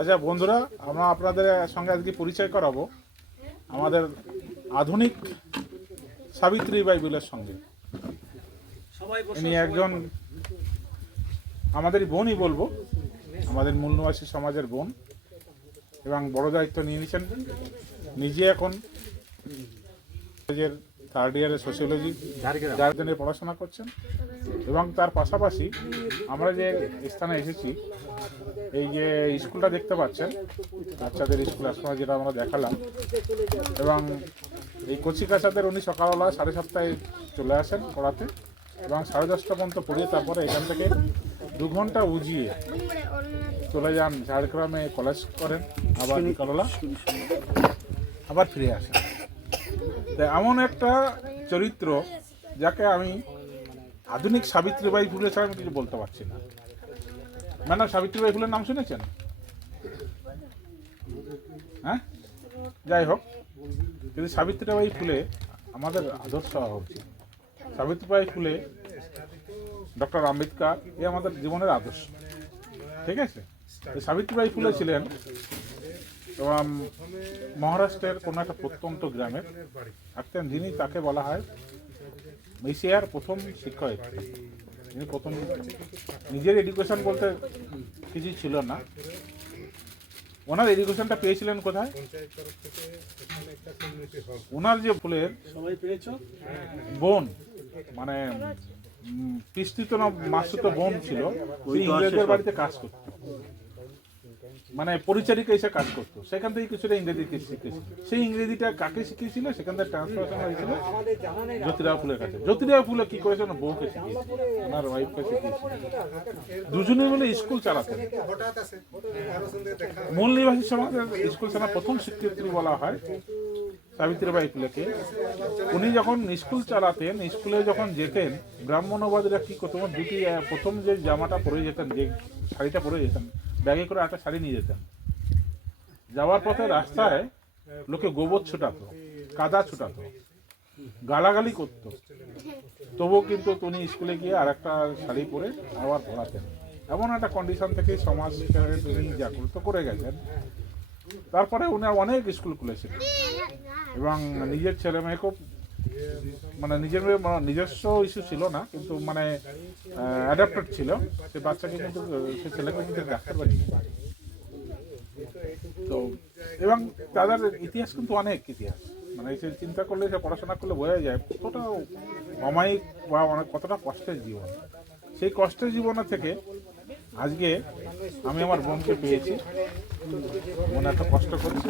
আচ্ছা বন্ধুরা, আমরা আপনাদের সঙ্গে আজকে পরিচয় করাবো আমাদের আধুনিক সাবিত্রীবাই ফুলের সঙ্গে। ইনি একজন আমাদের বোনই বলবো, আমাদের মূলনিবাসী সমাজের বোন, এবং বড় দায়িত্ব নিয়ে নিয়েছেন। নিজে এখন কলেজের থার্ড ইয়ারে সোশিওলজি জার্জনে পড়াশোনা করছেন, এবং তার পাশাপাশি আমরা যে স্থানে এসেছি, এই যে স্কুলটা দেখতে পাচ্ছেন, বাচ্চাদের স্কুল আশ্রম যেটা আমরা দেখালাম, এবং এই কচি কাচাদের উনি সকালবেলা 7:30টায় চলে আসেন পড়াতে, এবং 10:30টা পর্যন্ত পড়িয়ে তারপরে এখান থেকে 2 ঘন্টা উজিয়ে চলে যান ঝাড়গ্রামে, কলেজ করেন, আবার বিকালবেলা আবার ফিরে আসেন। তাই এমন একটা চরিত্র যাকে আমি আধুনিক সাবিত্রীবাই ফুলে ছাড়া আমি কিছু বলতে পারছি না। ম্যাডাম, সাবিত্রীবাই ফুলের নাম শুনেছেন? হ্যাঁ, যাই হোক, কিন্তু সাবিত্রীবাই ফুলে আমাদের আদর্শ হওয়া উচিত। সাবিত্রীবাই ফুলে, ডক্টর আম্বেদকর, এ আমাদের জীবনের আদর্শ, ঠিক আছে? সাবিত্রীবাই ফুলে ছিলেন এবং মহারাষ্ট্রের কোনো একটা প্রত্যন্ত গ্রামের থাকতেন, যিনি তাকে বলা হয় এশিয়ার প্রথম শিক্ষয়িত্রী। তিনি প্রথম, নিজের এডুকেশন বলতে কিছুই ছিল না। ওনার এডুকেশনটা পেয়েছিলেন কোথায়? ওনার যে ফুলের বোন, মানে পিস্তিত না মাসুত বোন ছিল, ওই ইংরেজদের বাড়িতে কাজ করত, মানে পরিচারিকা এসে কাজ করতো। সেখান থেকে কিছুটা ইংরেজি শিখেছিল। সেই ইংরেজিটা কাকে শিখিয়েছিল? সেখান থেকে ট্রান্সফারেশন হয়েছিল জ্যোতিরাও ফুলের কাছে। জ্যোতিরাও ফুলে কি করেছে? না, বউকে শিখিয়েছিল, ওনার ওয়াইফকে শিখিয়েছিল। দুজনে মিলে স্কুল চালাতেন। মূল নিবাসী সমাজের স্কুল চালানোর প্রথম শিক্ষয়িত্রী বলা হয় সাবিত্রীবাই ফুলেকে। উনি যখন স্কুল চালাতেন, স্কুলে যখন যেতেন, ব্রাহ্মণবাদীরা কি করতো, দুটি প্রথম যে জামাটা পরে যেতেন, যে শাড়িটা পরে যেতেন, ব্যাগে করে একটা শাড়ি নিয়ে যেতেন। যাওয়ার পথে রাস্তায় লোকে গোবর ছুটাতো, কাদা ছুটাতো, গালাগালি করতো, তবুও কিন্তু উনি স্কুলে গিয়ে আর একটা শাড়ি পরে আবার পড়াতেন। এমন একটা কন্ডিশন থেকে সমাজ জাগ্রত করে গেছেন। তারপরে উনি অনেক স্কুল খুলেছিলেন, এবং নিজের ছেলে মেয়েকেও, মানে নিজস্ব ইস্যু ছিল না, কিন্তু মানে অ্যাডাপ্টেড ছিল, সে বাচ্চাকে কিন্তু, সে ছেলেকে কিন্তু ডাক্তার বানিয়ে। তো এবং তাদের ইতিহাস কিন্তু অনেক ইতিহাস, মানে সে চিন্তা করলে, সে পড়াশোনা করলে বোঝা যায় কতটা অমায়িক বা অনেক কতটা কষ্টের জীবন। সেই কষ্টের জীবনের থেকে আজকে আমি আমার বোনকে পেয়েছি। বোন এত কষ্ট করছে,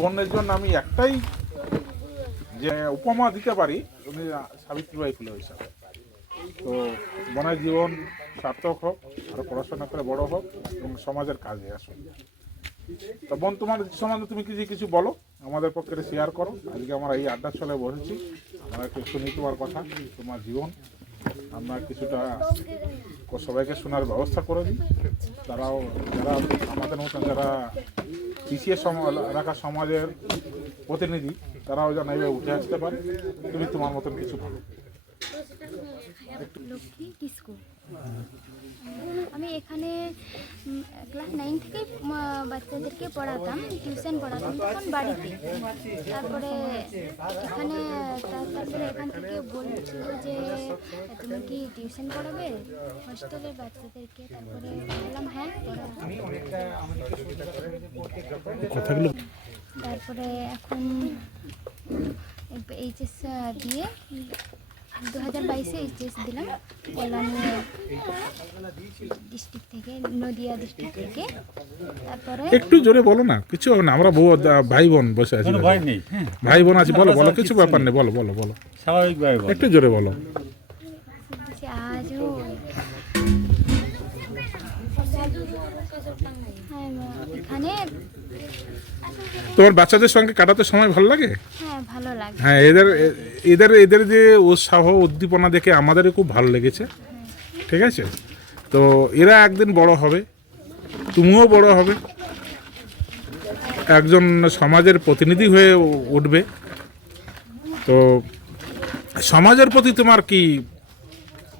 বোনের জন্য আমি একটাই যে উপমা দিতে পারি, উনি সাবিত্রীবাই ফুলে হিসাবে। তো বোনের জীবন সার্থক হোক, আরো পড়াশোনা করে বড় হোক, এবং সমাজের কাজে আসুন। তো বোন, তোমার সম্বন্ধে তুমি কিছু বলো, আমাদের পক্ষে শেয়ার করো। আজকে আমরা এই আড্ডা চলে বসেছি, আমরা একটু শুনি তোমার কথা, তোমার জীবন। আমরা কিছুটা সবাইকে শোনার ব্যবস্থা করে দিই। তারাও, যারা আমাদের মতন যারা পিছিয়ে রাখা সমাজের প্রতিনিধি, তারাও যেন এইভাবে উঠে আসতে পারে। তুমি তোমার মতন কিছু ভালো। আমি এখানে ক্লাস 9 থেকেই বাচ্চাদেরকে পড়াতাম, টিউশন পড়াতাম তখন বাড়িতে। তারপরে এখান থেকে বলছিল যে তুমি কি টিউশন পড়াবে হস্টেলের বাচ্চাদেরকে? তারপরে বললাম হ্যাঁ কথাগুলো। তারপরে এখন এইচএস দিয়ে 2022-এ এইচএস দিলাম কল্যাণ ডিস্ট্রিক্ট থেকে, নদিয়া ডিস্ট্রিক্ট থেকে। তারপরে একটু জোরে বলো না, কিছু হবে না, আমরা ভাই বোন বসে আছি, ভাই বোন আছি, বলো বলো, কিছু ব্যাপার নেই, বলো বলো বলো, স্বাভাবিকভাবে একটু জোরে বলো। আজও এখানে তোমার বাচ্চাদের সঙ্গে কাটাতে সময় ভালো লাগে? হ্যাঁ, ভালো লাগে। হ্যাঁ, এদের যে উৎসাহ উদ্দীপনা দেখে আমাদেরও খুব ভালো লেগেছে, ঠিক আছে? তো এরা একদিন বড় হবে, তুমিও বড় হবে, একজন সমাজের প্রতিনিধি হয়ে উঠবে। তো সমাজের প্রতি তোমার কি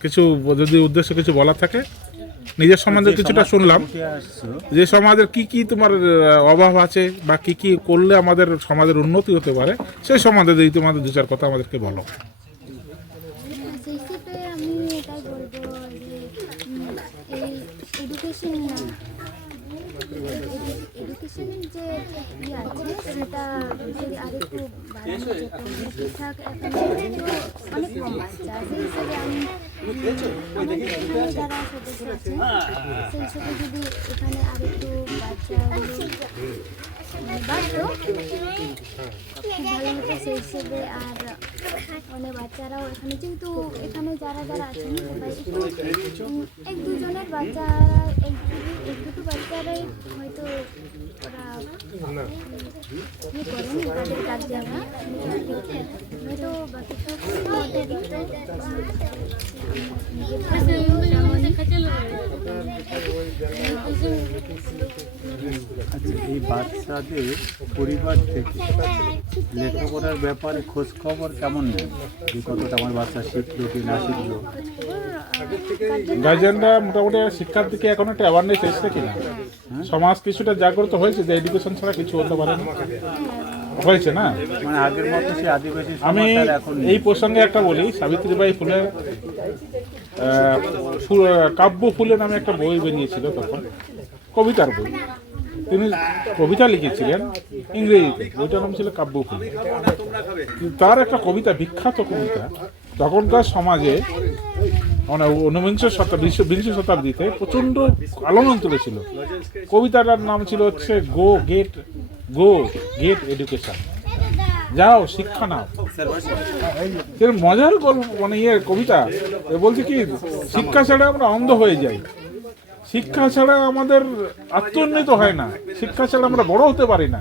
কিছু, যদি উদ্দেশ্য কিছু বলার থাকে? নিজের সম্বন্ধে কিছুটা শুনলাম, যে সমাজের কি কি তোমার অভাব আছে বা কি কি করলে আমাদের সমাজের উন্নতি হতে পারে সেই সম্বন্ধে যদি তোমাদের দু চার কথা আমাদেরকে বলো। সেই হিসেবে আমি এটাই বলবো যে এই এডুকেশনের যে আছে সেটা যদি আরেকটু বাড়ানো যেত। ঠিকঠাক এখন তো অনেক কম বাচ্চা, সেই হিসেবে আমি আমাদের এখানে যারা সদস্য আছে সেই হিসেবে যদি এখানে আরেকটু বাচ্চাগুলো বাড়তো খুব ভালো হতো সেই হিসেবে। আর অনেক বাচ্চারাও এখানে, যেহেতু এখানে যারা যারা আছেন সবাই একটু এক দুজনের বাচ্চারা এক দুটো বাচ্চারাই হয়তো ওরা করেন তাদের গার্জিয়ানরা, হয়তো বাকি সব আচ্ছা, এই বাচ্চাদের পরিবার থেকে লেখাপড়ার ব্যাপারে খোঁজ খবর কেমন নেন, যে কতটা আমার বাচ্চা শিখলো কি না শিখলো? গার্জিয়ানরা মোটামুটি শিক্ষার দিকে এখন একটা অ্যাওয়ারনেস এসছে কিনা, সমাজ কিছুটা জাগ্রত হয়েছে যে এডুকেশন ছাড়া কিছু হতে পারে না, হয়েছে না? মানে আগের মতো সে আদিবাসী আমি সমাজটা এখন নেই। এই প্রসঙ্গে একটা বলি, সাবিত্রীবাই ফুলের কাব্য ফুলে নামে একটা বই বেরিয়েছিল তখন, কবিতার বই। তিনি কবিতা লিখেছিলেন ইংরেজিতে, বইটার নাম ছিল কাব্য ফুল। তার একটা কবিতা, বিখ্যাত কবিতা, তখনকার সমাজে মানে বিংশ শতাব্দীতে প্রচণ্ড আলোড়ন তুলেছিল। কবিতাটার নাম ছিল হচ্ছে গো গেট এডুকেশন, যাও শিক্ষা নাও। মজার গল্প, মানে কবিতা বলছে কি, শিক্ষা ছাড়া আমরা অন্ধ হয়ে যাই, শিক্ষা ছাড়া আমাদের আত্মোন্নত হয় না, শিক্ষা ছাড়া আমরা বড় হতে পারি না।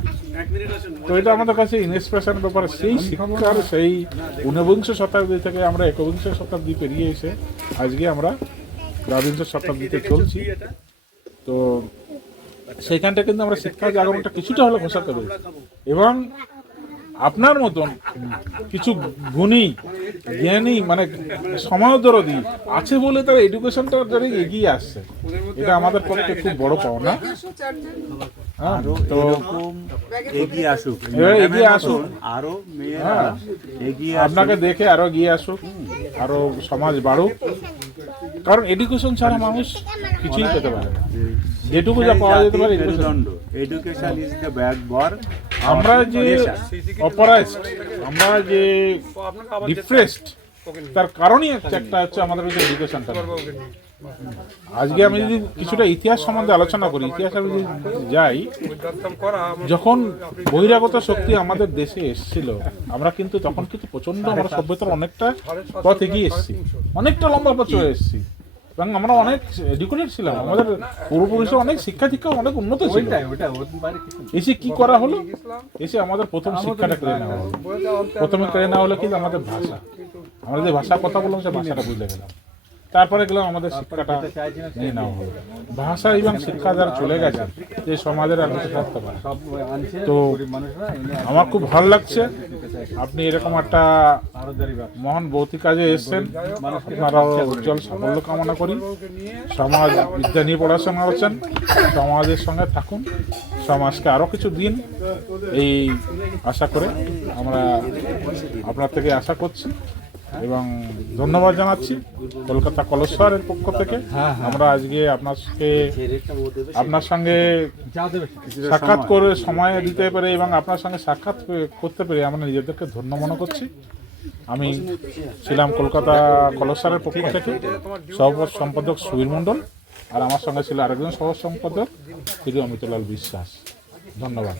তো এটা আমাদের কাছে ইন্সপিরেশন ব্যাপার। সেই শিক্ষার সেই ঊনবিংশ শতাব্দী থেকে আমরা একবিংশ শতাব্দী পেরিয়ে এসে আজকে আমরা দ্বাবিংশ শতাব্দীতে চলছি। তো সেইখানটা কিন্তু আমরা শিক্ষার জাগরণটা কিছুটা হলে ঘোষাতে পেরেছি, এবং আপনার মতন কিছু গুণী জ্ঞানী মানে সমাদরদী আছে বলে তারা এডুকেশনটা এগিয়ে আসছে, এটা আমাদের পক্ষে খুব বড় পাওনা। আরো তো এরকম এগিয়ে আসুক, এগিয়ে আসুক, আরো মেয়েরা এগিয়ে আপনাকে দেখে আরো এগিয়ে আসুক, আরো সমাজ বাড়ুক। কারণ এডুকেশন ছাড়া মানুষ কিছুই পেতে পারে না, যেটুকু যা পাওয়া যেতে পারে এডুকেশন ইজ দ্য ব্যাকবোন। আমরা যে অপরাইজড, আমরা যে ডিপ্রেসড, তার কারণই একটা হচ্ছে আমাদের কাছে এডুকেশনটা। আজকে আমি যদি কিছুটা ইতিহাস সম্বন্ধে আলোচনা করি, ইতিহাসে আমি যদি যাই, যখন বহিরাগত শক্তি আমাদের দেশে এসেছিল, আমরা কিন্তু তখন কিন্তু প্রচন্ড আমরা সভ্যতার অনেকটা পথ এগিয়ে এসেছি, অনেকটা লম্বা পথ চলে এসেছি, এবং আমরা অনেক এডুকেটেড ছিলাম, আমাদের পূর্বপুরুষের অনেক শিক্ষা দীক্ষা অনেক উন্নত ছিল। এসে কি করা হলো, এসে আমাদের প্রথম শিক্ষাটা কেড়ে নেওয়া হলো। প্রথমে কেড়ে নেওয়া হলো কিন্তু আমাদের ভাষা, আমরা যে ভাষার কথা বললাম সে ভাষাটা বুঝতে গেলাম, তারপরে গেলাম আমাদের শিক্ষাটা নিয়ে নেওয়া হলো। ভাষা এবং শিক্ষা যারা চলে গেছে যে সমাজের আর কিছু থাকতে পারে। তো আমার খুব ভালো লাগছে আপনি এরকম একটা মহান ভৌতিক কাজে এসছেন, আপনারা উজ্জ্বল সাফল্য কামনা করি। সমাজ বিদ্যা নিয়ে পড়াশোনা করছেন, সমাজের সঙ্গে থাকুন, সমাজকে আরও কিছু দিন, এই আশা করে আমরা আপনার থেকে আশা করছি এবং ধন্যবাদ জানাচ্ছি কলকাতা কলেশ্বরের পক্ষ থেকে। আমরা আজকে আপনার সঙ্গে সাক্ষাৎ করে সময় দিতে পেরে এবং আপনার সঙ্গে সাক্ষাৎ করতে পেরে আমরা নিজেদেরকে ধন্য মনে করছি। আমি ছিলাম কলকাতা কলেশ্বরের পক্ষ থেকে সহ সম্পাদক সুবীর মণ্ডল, আর আমার সঙ্গে ছিল আরেকজন সহ সম্পাদক শ্রী অমিতলাল বিশ্বাস। ধন্যবাদ।